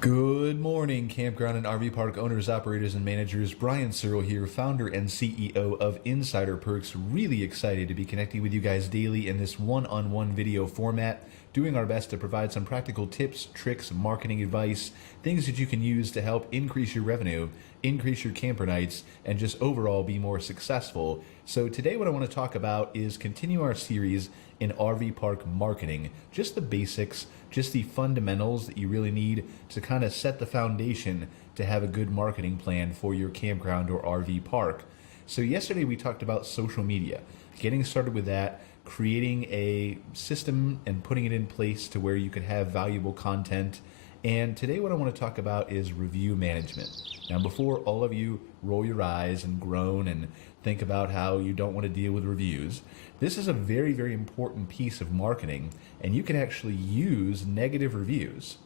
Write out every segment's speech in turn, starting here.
Good morning, campground and RV park owners, operators, and managers. Brian Searle here, founder and CEO of Insider Perks. Really excited to be connecting with you guys daily in this one-on-one video format, doing our best to provide some practical tips, tricks, marketing advice, things that you can use to help increase your revenue, increase your camper nights, and just overall be more successful. So today what I want to talk about is continue our series in RV park marketing, just the basics, just the fundamentals that you really need to kind of set the foundation to have a good marketing plan for your campground or RV park. So yesterday we talked about social media, getting started with that, creating a system and putting it in place to where you could have valuable content. And today what I want to talk about is review management. Now, before all of you roll your eyes and groan and think about how you don't want to deal with reviews, this is a very, very important piece of marketing, and you can actually use negative reviews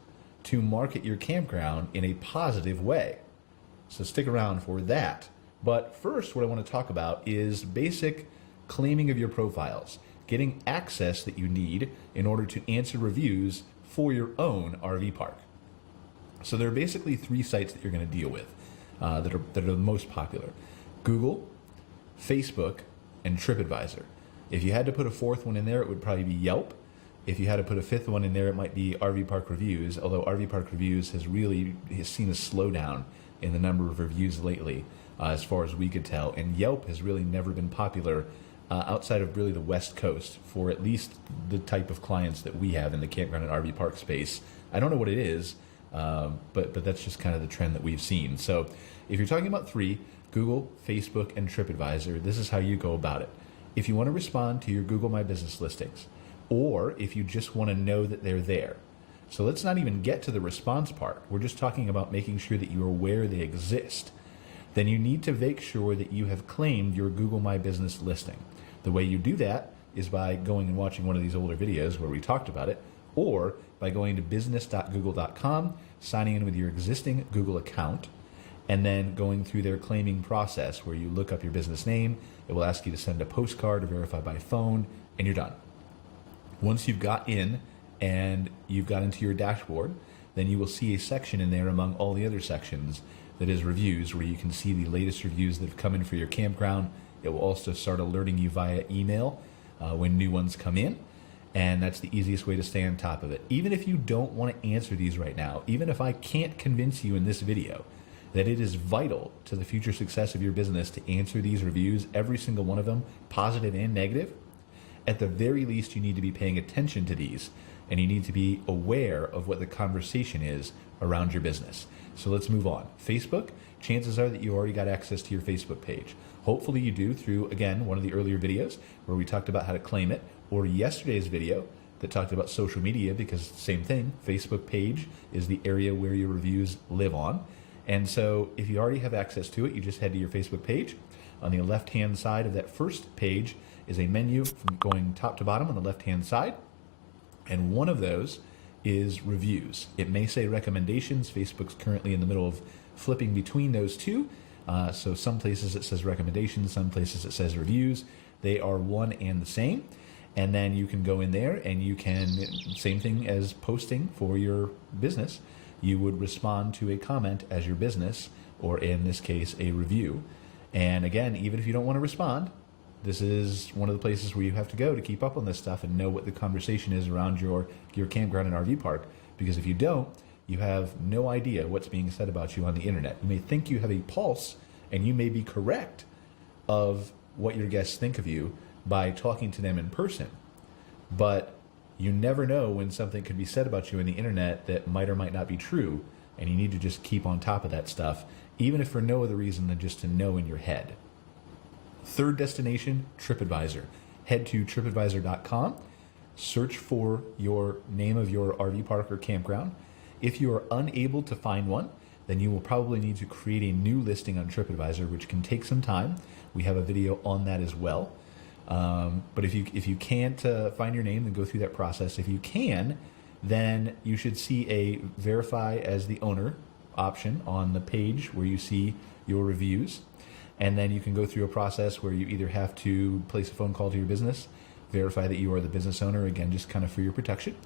to market your campground in a positive way. So stick around for that. But first, what I want to talk about is basic claiming of your profiles, getting access that you need in order to answer reviews for your own RV park. So there are basically three sites that you're going to deal with that are the most popular: Google, Facebook, and TripAdvisor. If you had to put a fourth one in there, it would probably be Yelp. If you had to put a fifth one in there, it might be RV Park Reviews, although RV Park Reviews has seen a slowdown in the number of reviews lately, as far as we could tell. And Yelp has really never been popular outside of really the West Coast for at least the type of clients that we have in the campground and RV park space. I don't know what it is, but that's just kind of the trend that we've seen. So if you're talking about three, Google, Facebook, and TripAdvisor, this is how you go about it. If you want to respond to your Google My Business listings, or if you just want to know that they're there. So let's not even get to the response part. We're just talking about making sure that you're aware they exist. Then you need to make sure that you have claimed your Google My Business listing. The way you do that is by going and watching one of these older videos where we talked about it, or by going to business.google.com, signing in with your existing Google account, and then going through their claiming process where you look up your business name. It will ask you to send a postcard to verify by phone, and you're done. Once you've got in and you've got into your dashboard, then you will see a section in there among all the other sections that is reviews, where you can see the latest reviews that have come in for your campground. It will also start alerting you via email when new ones come in, and that's the easiest way to stay on top of it. Even if you don't want to answer these right now, even if I can't convince you in this video that it is vital to the future success of your business to answer these reviews, every single one of them, positive and negative, at the very least you need to be paying attention to these, and you need to be aware of what the conversation is around your business. So let's move on. Facebook, chances are that you already got access to your Facebook page. Hopefully you do through, again, one of the earlier videos where we talked about how to claim it, or yesterday's video that talked about social media, because same thing, Facebook page is the area where your reviews live on. And so if you already have access to it, you just head to your Facebook page. On the left-hand side of that first page is a menu from going top to bottom on the left-hand side, and one of those is reviews. It may say recommendations. Facebook's currently in the middle of flipping between those two. So some places it says recommendations, some places it says reviews. They are one and the same. And then you can go in there and you can, same thing as posting for your business, you would respond to a comment as your business, or in this case, a review. And again, even if you don't want to respond, this is one of the places where you have to go to keep up on this stuff and know what the conversation is around your campground and RV park. Because if you don't, you have no idea what's being said about you on the internet. You may think you have a pulse, and you may be correct of what your guests think of you by talking to them in person. But you never know when something could be said about you on the internet that might or might not be true, and you need to just keep on top of that stuff, even if for no other reason than just to know in your head. Third destination, TripAdvisor. Head to TripAdvisor.com, search for your name of your RV park or campground. If you are unable to find one, then you will probably need to create a new listing on TripAdvisor, which can take some time. We have a video on that as well. But if you can't find your name, then go through that process. If you can, then you should see a verify as the owner option on the page where you see your reviews. And then you can go through a process where you either have to place a phone call to your business, verify that you are the business owner, again, just kind of for your protection,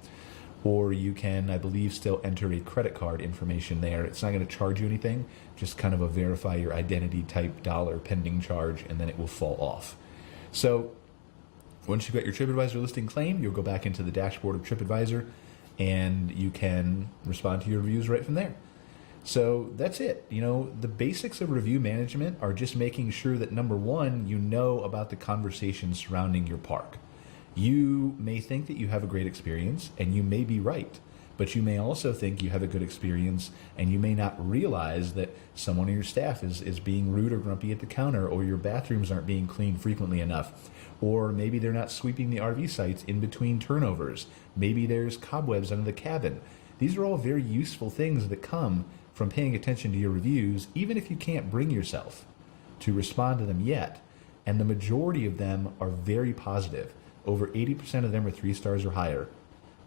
or you can, I believe, still enter a credit card information there. It's not going to charge you anything, just kind of a verify your identity type dollar pending charge, and then it will fall off. So once you've got your TripAdvisor listing claimed, you'll go back into the dashboard of TripAdvisor, and you can respond to your reviews right from there. So that's it. You know, the basics of review management are just making sure that, number one, you know about the conversation surrounding your park. You may think that you have a great experience, and you may be right, but you may also think you have a good experience, and you may not realize that someone on your staff is being rude or grumpy at the counter, or your bathrooms aren't being cleaned frequently enough, or maybe they're not sweeping the RV sites in between turnovers. Maybe there's cobwebs under the cabin. These are all very useful things that come from paying attention to your reviews, even if you can't bring yourself to respond to them yet. And the majority of them are very positive. Over 80% of them are 3 stars or higher.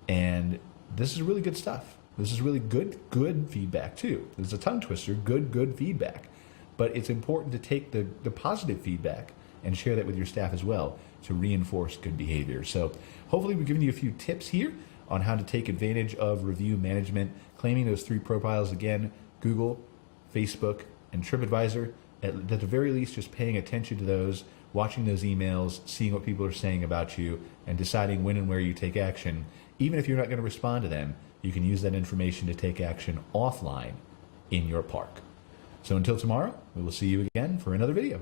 And this is really good stuff. This is really good feedback too. It's a tongue twister, good feedback. But it's important to take the positive feedback and share that with your staff as well to reinforce good behavior. So hopefully we've given you a few tips here on how to take advantage of review management, claiming those 3 profiles again: Google, Facebook, and TripAdvisor. At the very least, just paying attention to those, watching those emails, seeing what people are saying about you, and deciding when and where you take action. Even if you're not going to respond to them, you can use that information to take action offline in your park. So until tomorrow, we will see you again for another video.